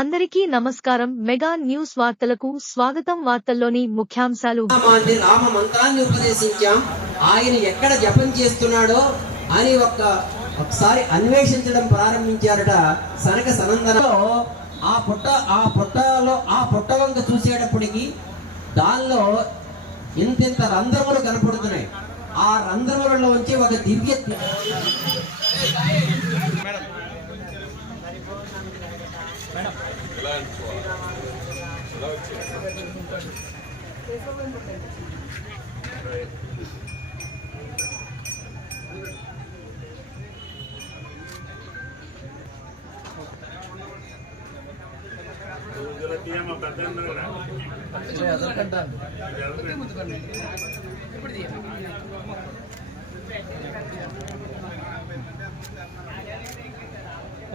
అందరికీ నమస్కారం. Mega news వార్తలకు స్వాగతం. వార్తల్లోని ముఖ్యాంశాలు. రామ మంత్రాన్ని ఉపదేశించాం. ఆయన ఎక్కడ జపం చేస్తున్నాడో అని ఒకసారి అన్వేషించడం ప్రారంభించారట సనక సనందనలో. ఆ పుట్ట వంక చూసేటప్పటికి దానిలో ఇంత రంధ్రములు కనపడుతున్నాయి. ఆ రంధ్రములలో వచ్చి ఒక దివ్య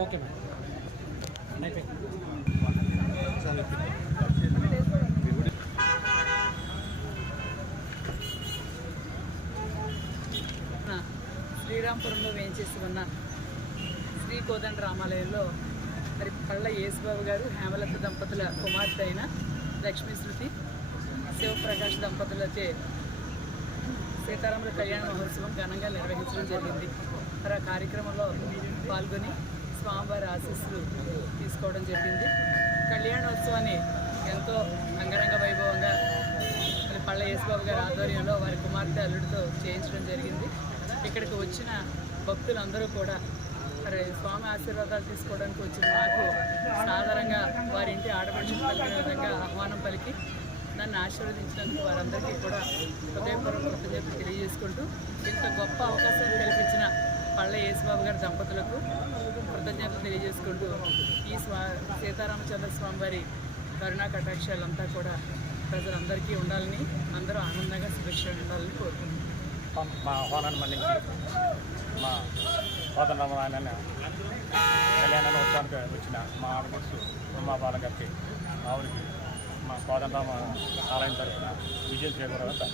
ఓకే శ్రీరాంపురంలో వేయించేసి ఉన్న శ్రీ కోదండ రామాలయంలో మరి పళ్ళ యేసుబాబు గారు హేమలత దంపతుల కుమార్తె అయిన లక్ష్మీ శృతి శివప్రకాష్ దంపతులచే సీతారాముల కళ్యాణ మహోత్సవం ఘనంగా నిర్వహించడం జరిగింది. మరి ఆ కార్యక్రమంలో పాల్గొని స్వామివారి ఆశీస్సులు తీసుకోవడం జరిగింది. కళ్యాణోత్సవాన్ని ఎంతో అంగరంగ వైభవంగా మరి పళ్ళ యేసుబాబు గారి ఆధ్వర్యంలో వారి కుమార్తె అల్లుడితో చేయించడం జరిగింది. ఇక్కడికి వచ్చిన భక్తులందరూ కూడా మరి స్వామి ఆశీర్వాదాలు తీసుకోవడానికి వచ్చిన నాకు సాధారణంగా వారి ఇంటి ఆడపడుచులు పలికిన విధంగా ఆహ్వానం పలికి నన్ను ఆశీర్వదించినందుకు వారందరికీ కూడా హృదయపూర్వక కృతజ్ఞతలు తెలియజేసుకుంటూ ఇంత గొప్ప అవకాశాన్ని కల్పించిన పళ్ళ యేసుబాబు గారి దంపతులకు కృతజ్ఞతలు తెలియజేసుకుంటూ ఈ సీతారామచంద్ర స్వామి వారి కరుణా కటాక్షాలంతా కూడా ప్రజలందరికీ ఉండాలని, అందరూ ఆనందంగా సుభిక్షంగా ఉండాలని కోరుకుంటున్నాను. మా ఆహ్వానాన్ని మన్నించి మా కోదండరామ కళ్యాణోత్సవానికి వచ్చిన మా ఆడపడుచు ఉమా బాల గారికి ఆవిడకి మా కోదండరామ ఆలయం తరఫున విజయం చేకూరాలని